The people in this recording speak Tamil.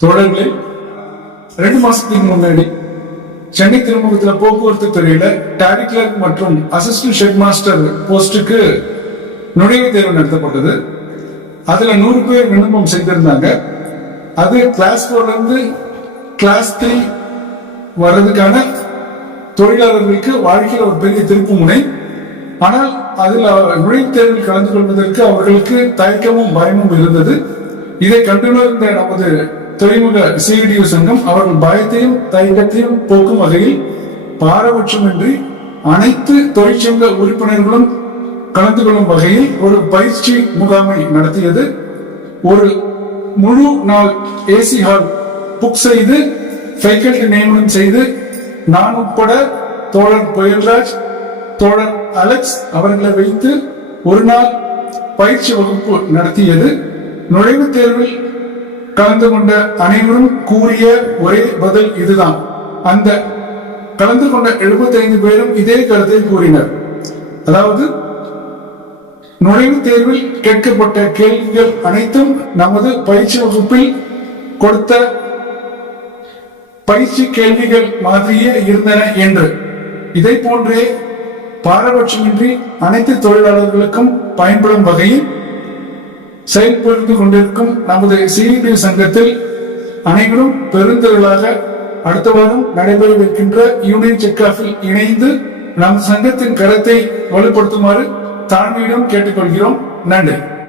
தோழர்களே, 2 மாசத்துக்கு முன்னாடி சென்னை திருமுகத்துல போக்குவரத்து துறையில டாரி கிளர்க் மற்றும் அசிஸ்டன்ட் ஷெட் மாஸ்டர் போஸ்டுக்கு நுழைவுத் தேர்வு நடத்தப்பட்டது. அதுல 100 பேர் விண்ணப்பம் செய்திருந்தாங்க. அது கிளாஸ் 4 இருந்து கிளாஸ் 3 வர்றதுக்கான தொழிலாளர்களுக்கு வாழ்க்கையில் ஒரு பெரிய திருப்பு முனை. ஆனால் அதுல நுழைவுத் தேர்வில் கலந்து கொள்வதற்கு அவர்களுக்கு தயக்கமும் பயமும் இருந்தது. இதை கண்டுணர்ந்த நமது துறைமுக சிவிடியு சங்கம் அவர்கள் பயத்தையும் தயக்கத்தையும் போக்கும் வகையில் பாரபட்சமின்றி அனைத்து தொழிற்சங்க உறுப்பினர்களும் கலந்து கொள்ளும் வகையில் ஒரு பயிற்சி முகாமை நடத்தியது. ஒரு முழு நாள் ஏசி ஹால் புக் செய்து ஃபேக்கல்டி நியமனம் செய்து நான் உட்பட தோழர் புயல்ராஜ், தோழர் அலெக்ஸ் அவர்களை வைத்து ஒரு நாள் பயிற்சி வகுப்பு நடத்தியது. நுழைவுத் தேர்வில் கலந்து கொண்ட அனைவரும் கூறிய ஒரே பதில் இதுதான். அந்த கலந்து கொண்ட 75 பேரும் இதே கருத்தை கூறினர். அதாவது, நுழைவுத் தேர்வில் கேட்கப்பட்ட கேள்விகள் அனைத்தும் நமது பயிற்சி வகுப்பில் கொடுத்த பயிற்சி கேள்விகள் மாதிரியே இருந்தன என்று. இதை போன்றே பாரபட்சமின்றி அனைத்து தொழிலாளர்களுக்கும் பயன்படும் வகையில் செயல்படுத்தி கொண்டிருக்கும் நமது சிவிடியு சங்கத்தில் அனைவரும் பெருந்திரளாக அடுத்த வாரம் நடைபெறவிருக்கின்ற யூனியன் செக்-ஆஃபில் இணைந்து நம் சங்கத்தின் கருத்தை வலுப்படுத்துமாறு தாழ்மையிடம் கேட்டுக்கொள்கிறோம். நன்றி.